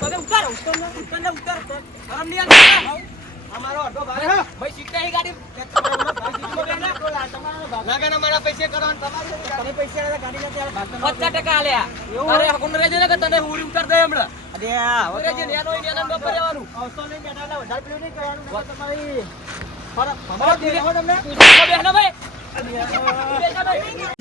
પગે ઉતાર ઉતાર આમ નહીં આવતા અમારો ઓટો ભાઈ ભાઈ સીટે હી ગાડી લાગેના મારા પૈસે કરવાનું તમે પૈસા ગાડી ના ત્યારે 50% આલ્યા અરે હકુમ રેજે ને કે તને હુરી ઉતાર દે હમણાં અરે હવે રેજે નેનો નેનો ન પરવાનું આવતો નહીં બેઠા વધારે પીવું નહીં કરવાનું તમારી ફરક અમારો દીરે હો તમને બેહના ભાઈ બેહના ભાઈ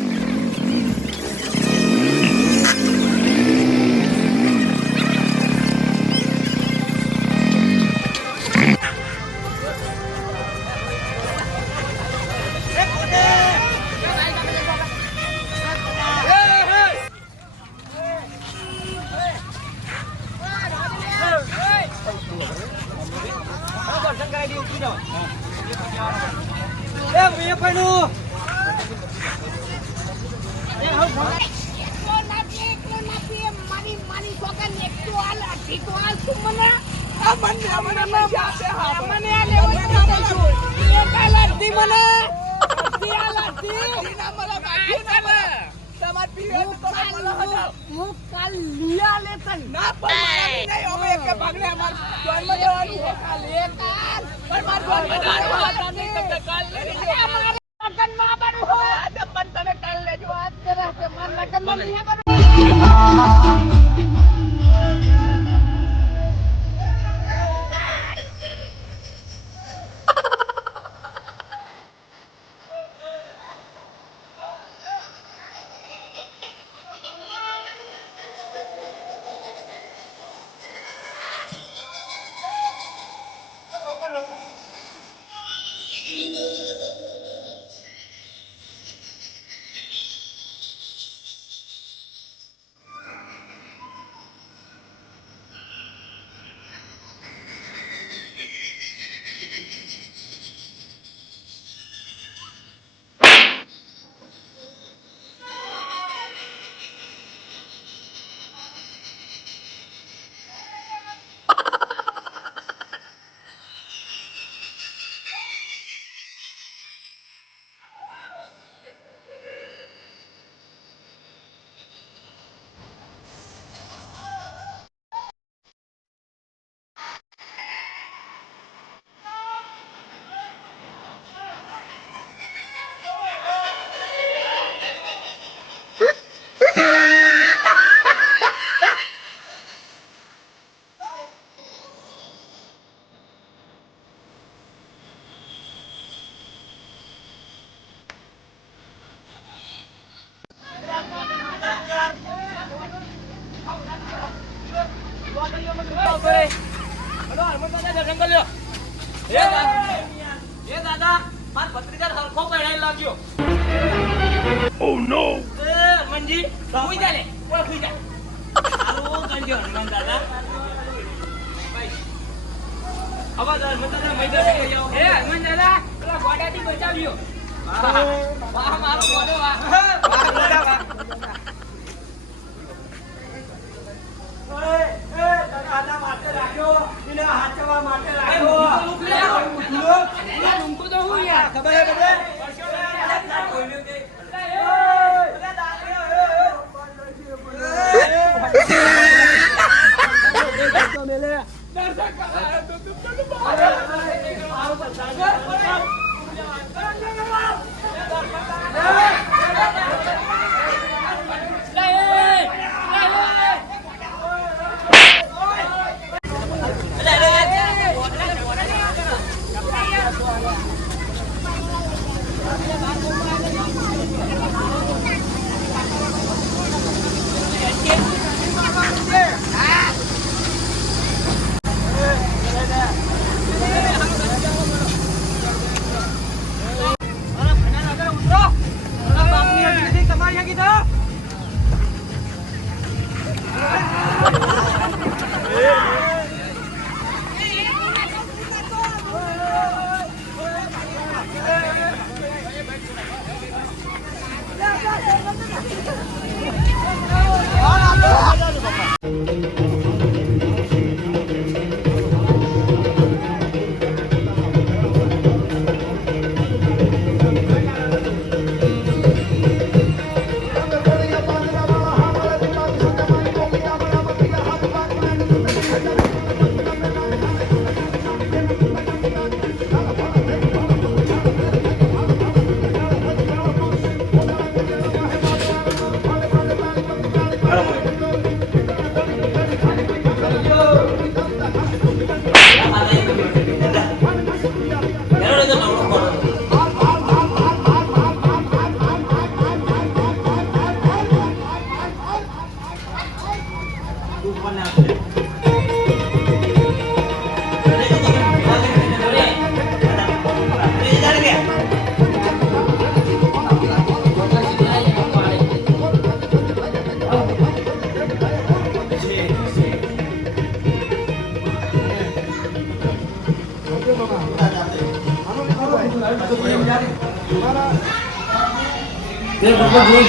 તે ઉપર જોઈ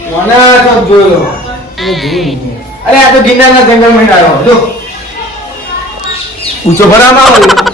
ગયો મને તો જોયો અરે આ તો ગિરનારના જંગલમાં આવ્યો જો ઊંચો ભરામાં આવ્યો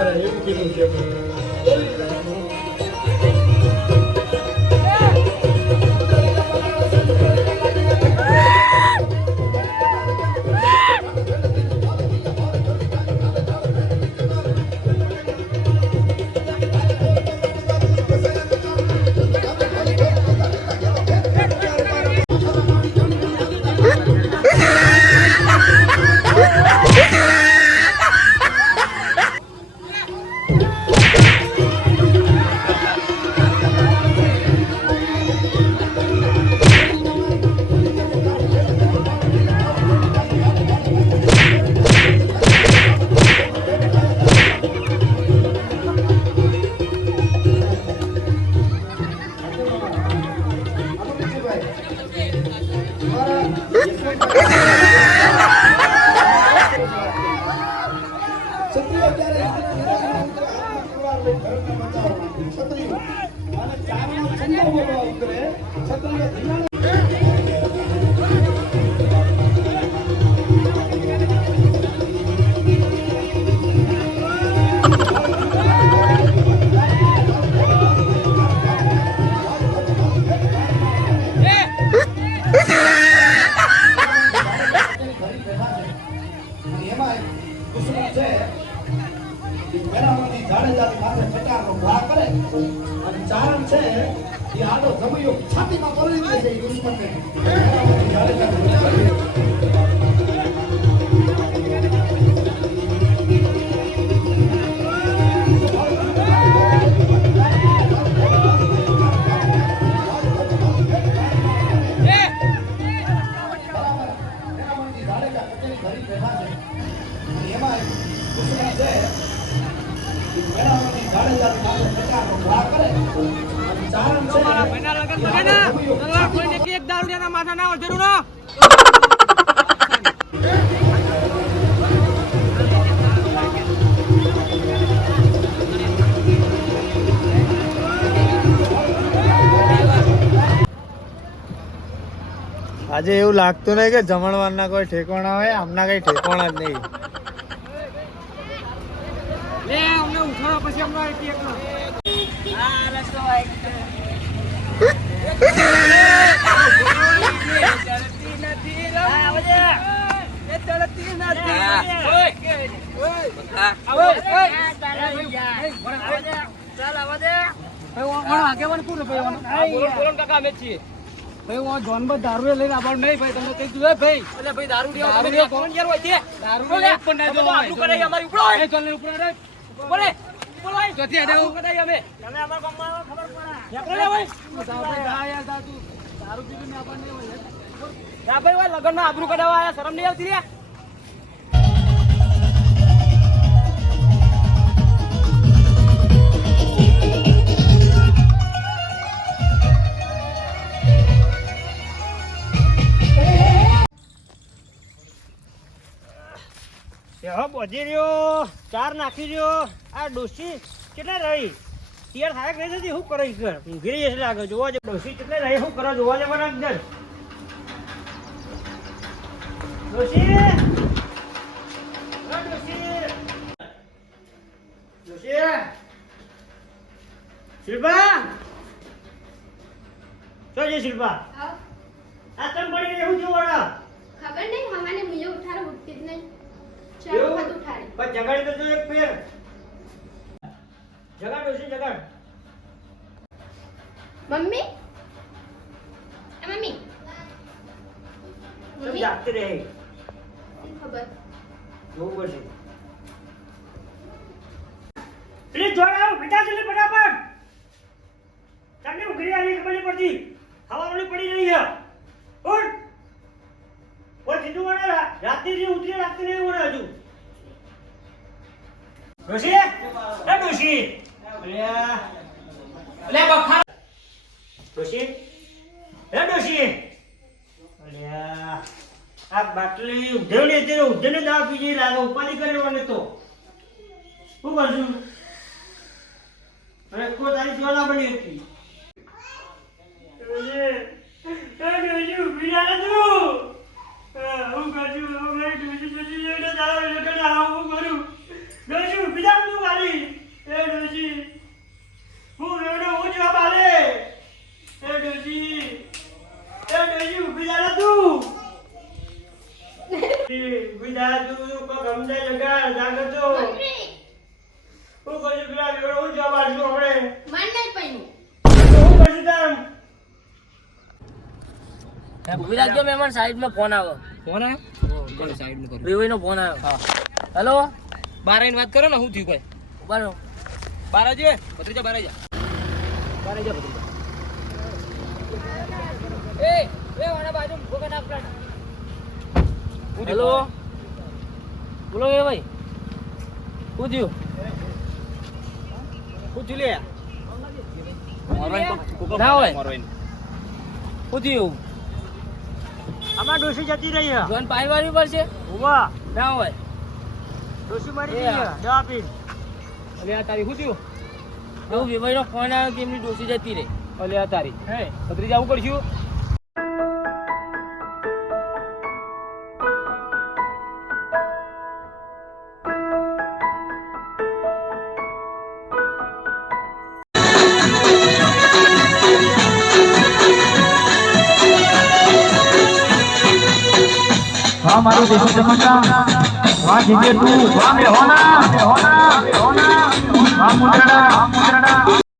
કરાય એવું કીધું છે. છાતીમાં પડી દે છે દુશ્મનને. એક દારૂડિયાના માથા ના વધેરું ના આજે એવું લાગતું નહીં કે જમણવારના કોઈ ઠેકાણા હોય, આમના કઈ ઠેકાણા જ નહીં. લે અમને ઉઠાડો પછી અમને એક આ રસ્તો દારૂ લઈને આવવાનું નહીં ભાઈ. તમને કઈ જોયે ભાઈ એટલે ભાઈ દારૂ કોણ યાર હોય છે દારૂ અમારી ઉપર બોલે ચોથી અડે કદાય અમે તમે અમાર ગામમાં ખબર પડે ભાઈ દારૂ પીને આપણને હોય યા ભાઈ લગન માં આબરૂ કઢાવવા આયા શરમ નહીં આવતી રે. બોજી રહ્યો ચાર નાખી રહ્યો આ ડોસી કેટલા રહી તૈયાર થાય કે નથી શું કરે ઘર ઊંઘી રહી એટલે આગળ જોવા જાય ડોસી કેટલા રહી શું કરો જોવા જવાના અંદર ડોસી શિલ્પા શું છે શિલ્પા આ તમ પડી ગઈ શું જોવાના ખબર નહીં હમાને મુझे उठार उठती જ નહીં ચાર વખત ઉઠાડી પણ જગાડી તો જો એક ફેર જગાડ ડોસી જગાડ મમ્મી મમ્મી तुम जागते रहे ખબર જોવું પડશે પ્લીઝ જોડાઓ બેટા જલ્દી ફટાફટ તમને ઉઘરી આવી ખબર નહીં પડતી હવારોની પડી રહી છે ઉઠ ઓય સીધું વળે રાતની જે ઉતરી રાતની નહીં વળે હજુ ડોશી એ ડોશી લે બખા ડોશી એ ડોશી અલ્યા આ બાટલી ઉધેવડી હતી ઉધેને દવા પીજી લાગે ઉપાધિ કરવાની તો શું કરશું અરે કોઈ તારી જોડા બની હતી ઉભી ના તું હું કરશું મેં ડોશી જોઈને તારા લગન આવું કરું ડોશી ઉભી જા તું વાલી ઉભી રાખજો મહેમાન, સાઈડમાં ફોન આવ્યો. ફોન આવ્યો સાઈડ માં વેવાઈનો ફોન આવ્યો. હેલો, બાર આવીને વાત કરો ને શું થયું કોઈ ઉભા રહો. બાર આવજે ભત્રીજા બાર આવી જા ભત્રીજા વાળા બાજુ ઊભો કર નાખ પ્લાટ. હેલો, બોલો વેવાઈ, શું થયું? શું થયું લે ના હોય, શું થયું? આમાં ડોસી જતી રહી છે. જોન પાણી વાળવી પડશે. ઉભા. ના હોય, ડોસી મરી ગઈ છે. દવા પી. અલે આ તારી શું થયું એવું વેવાઈનો ફોન આવ્યો કે એમની ડોસી જતી રહી. અલે આ તારી હે, ભત્રીજા આવું કરશું हाँ मारो देशो चमचा वहाँ जीते तू वहाँ में होना वहाँ मुद्रणा